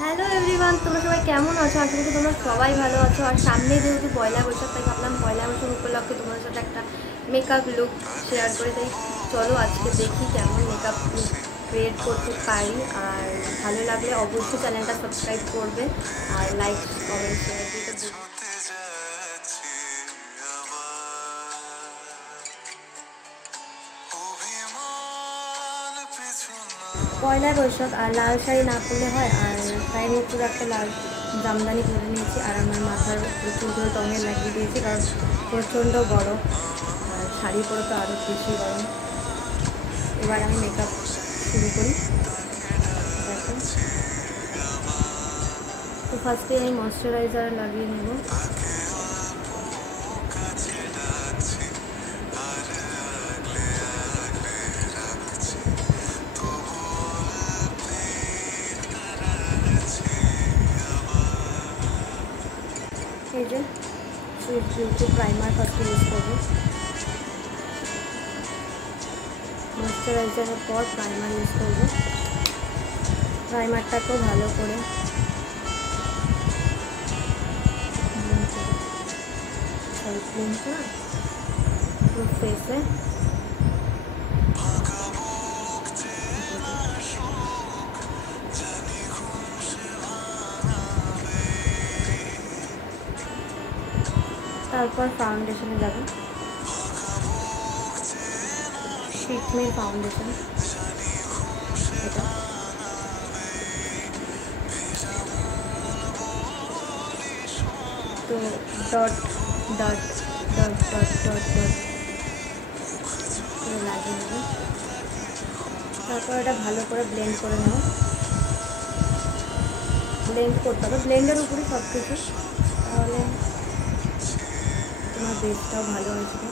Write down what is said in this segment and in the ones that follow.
Hello everyone, তোমরা সবাই কেমন আছো? আশা করি তোমরা সবাই ভালো আছো। আর সামনে যেহেতু পয়লা বৈশাখ, তাই ভাবলাম পয়লা বৈশাখ উপলক্ষে তোমাদের সাথে একটা মেকআপ লুক শেয়ার করে। তাই চলো আজকে দেখি কেমন মেকআপ লুক ক্রিয়েট করতে পারি। আর ভালো লাগলে অবশ্যই চ্যানেলটা সাবস্ক্রাইব করবে আর লাইক কমেন্ট শেয়ার দিতে পয়লা বৈশাখ আর লাল শাড়ি না পরলে হয়। আর গায়ে পুরো একটা লাল জামদানি পরে নিয়েছি। আর আমার মাথার চুলগুলো টঙে লাগিয়ে দিয়েছি, কারণ প্রচণ্ড গরম। আর শাড়ি পরে তো আরও বেশি গরম। এবার আমি মেকআপ শুরু করি। দেখো, তো ফার্স্টে আমি ময়শ্চারাইজার লাগিয়ে নেব। এই যে সুইস বিউটি প্রাইমার ফার্স্টে ইউজ করবো। ময়শ্চারাইজারের পর প্রাইমার ইউজ করবো। প্রাইমারটাকেও ভালো করে পুরো ফেসে তারপর ফাউন্ডেশনে যাব। ফিটমির ফাউন্ডেশন এটা। তো dot dot dot dot dot dot লাগিয়ে নেব। তারপর এটা ভালো করে ব্লেন্ড করে নেব। ব্লেন্ড করতে হবে, ব্লেন্ডের উপরে সব কিছু, তাহলে তোমার বেসটাও ভালো আসবে।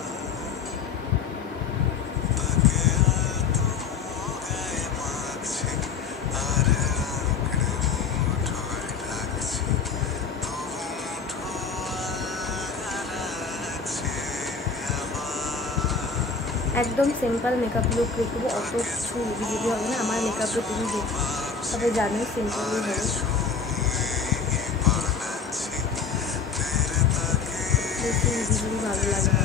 একদম সিম্পল মেকআপ লুক রেখে অত কিছু ভিডিও হবে না। আমার মেকআপ লুক তুমি তবে জানোই সিম্পলই হবে, বেশি ভিডিও ভালো লাগে না।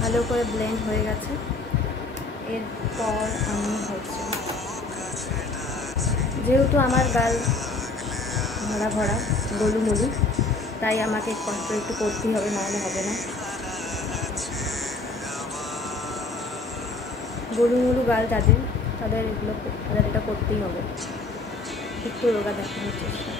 ভালো করে ব্লেন্ড হয়ে গেছে। এরপর আমি হচ্ছে, যেহেতু আমার গাল ভরা ভরা গোলুমলু, তাই আমাকে কষ্ট একটু করতেই হবে, নাহলে হবে না। গোলুমলু গাল যাদের, তাদের এটা করতেই হবে। একটু রোগা দেখানোর চেষ্টা।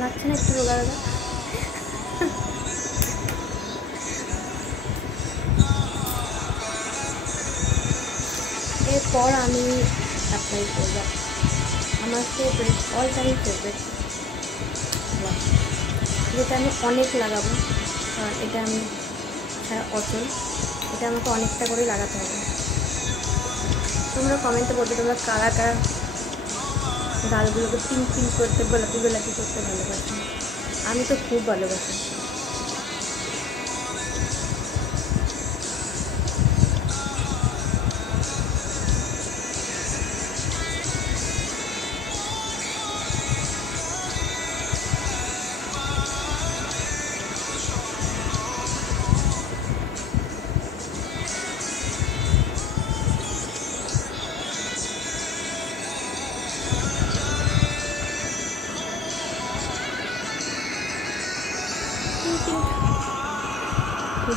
লাগছে না একটু রোগা রোগা? এরপর আমি অ্যাপ্লাই করব আমার ফেভারিট, অল টাইম ফেভারিট, যেটা আমি অনেক লাগাবো। কারণ এটা আমি অচল, এটা আমাকে অনেকটা করে লাগাতে হবে। তোমরা কমেন্টে বলবে তোমরা কারা কারা গালগুলোকে পিঙ্ক পিঙ্ক করতে, গোলাপি গোলাপি করতে ভালোবাসি। আমি তো খুব ভালোবাসি।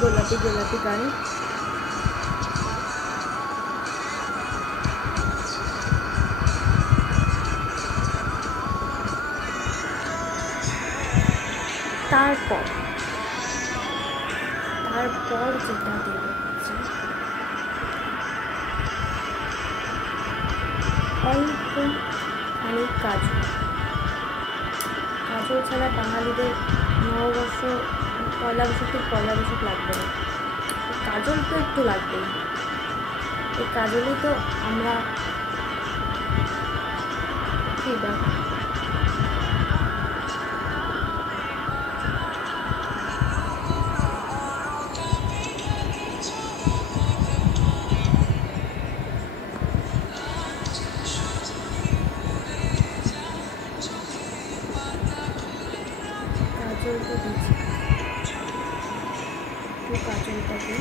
গোলাপি গোলাপি গাল। তারপর তারপর যেটা দেবো হচ্ছে অল্প খানিক কাজল। কাজল ছাড়া বাঙালিদের নববর্ষ পয়লা বৈশাখ লাগবে না, কাজল তো একটু লাগবেই। এই কাজলই তো আমরা কী কাজলটা দিচ্ছি, একটু কাজলটাকে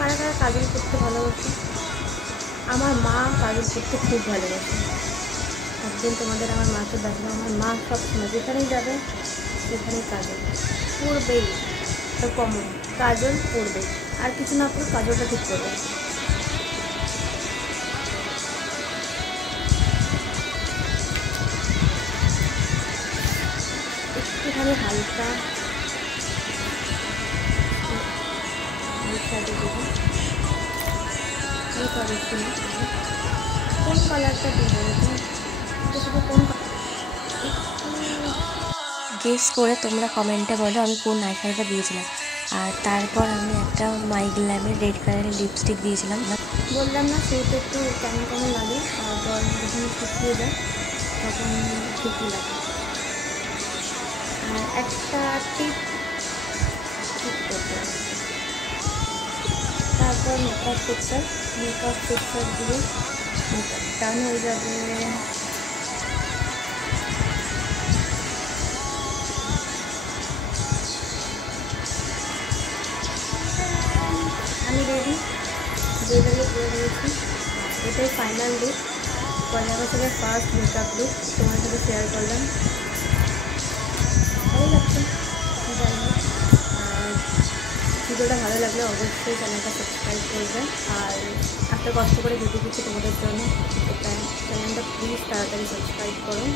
কারা কারা কাজল করতে ভালোবাসে? আমার মা কাজল করতে খুব ভালোবাসে। একদিন তোমাদের আমার মাকে দেখলাম, আমার মা সবসময় যেখানেই যাবে সেখানেই কাজল পরবেই, তো কমন কাজল পরবে, আর কিছু না পরে কাজলটা ঠিক করবে। একটুখানি হালকা দেবো, কোন কালারটা দেবো, কোন গেস করে তোমরা কমেন্টে বলো আমি কোন আইশ্যাডোটা দিয়েছিলাম। আর তারপর আমি একটা মাইগ্ল্যামের রেড কালারের লিপস্টিক দিয়েছিলাম। বললাম না শুরুতে একটু কেমন কেমন লাগে, আর জল যখন শুকিয়ে যায় তখন ঠিকই লাগে। আর একটা টিপ করতে হবে, তারপর মেকআপ ফিক্সার দিয়ে মেকআপ ডান হয়ে যাবে। আমি রেডি, জুয়েলারি পরে নিয়েছি। এটাই ফাইনাল লুক, পয়লা বছরের ফার্স্ট মেকআপ লুক তোমার সাথে শেয়ার করলাম। ভালো লাগছে। আর ভিডিওটা ভালো লাগলে অবশ্যই চ্যানেলটা সাবস্ক্রাইব করবেন। আর একটা কষ্ট করে ভিডিও দিচ্ছি তোমাদের জন্য, চ্যানেলটা প্লিজ তাড়াতাড়ি সাবস্ক্রাইব করুন,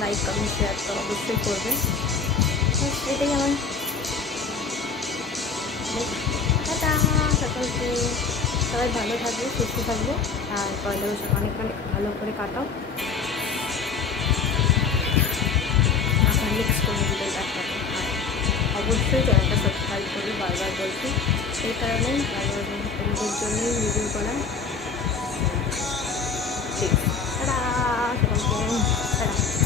লাইক কমেন্ট শেয়ার তো অবশ্যই করবেন। এটাই আমার সকলকে, সবাই ভালো থাকবো, সুস্থ থাকবো, আর পয়লা বৈশাখ অনেক অনেক ভালো করে কাটাও। মাথা মিক্স করে দিলে দেখাবো। আর অবশ্যই চ্যানেলটা সাবস্ক্রাইব করবে, বারবার বলছি, সেই কারণেই বারবার তোমাদের জন্যই ভিডিও করা। ঠিক, টাটা সকলকে, টাটা।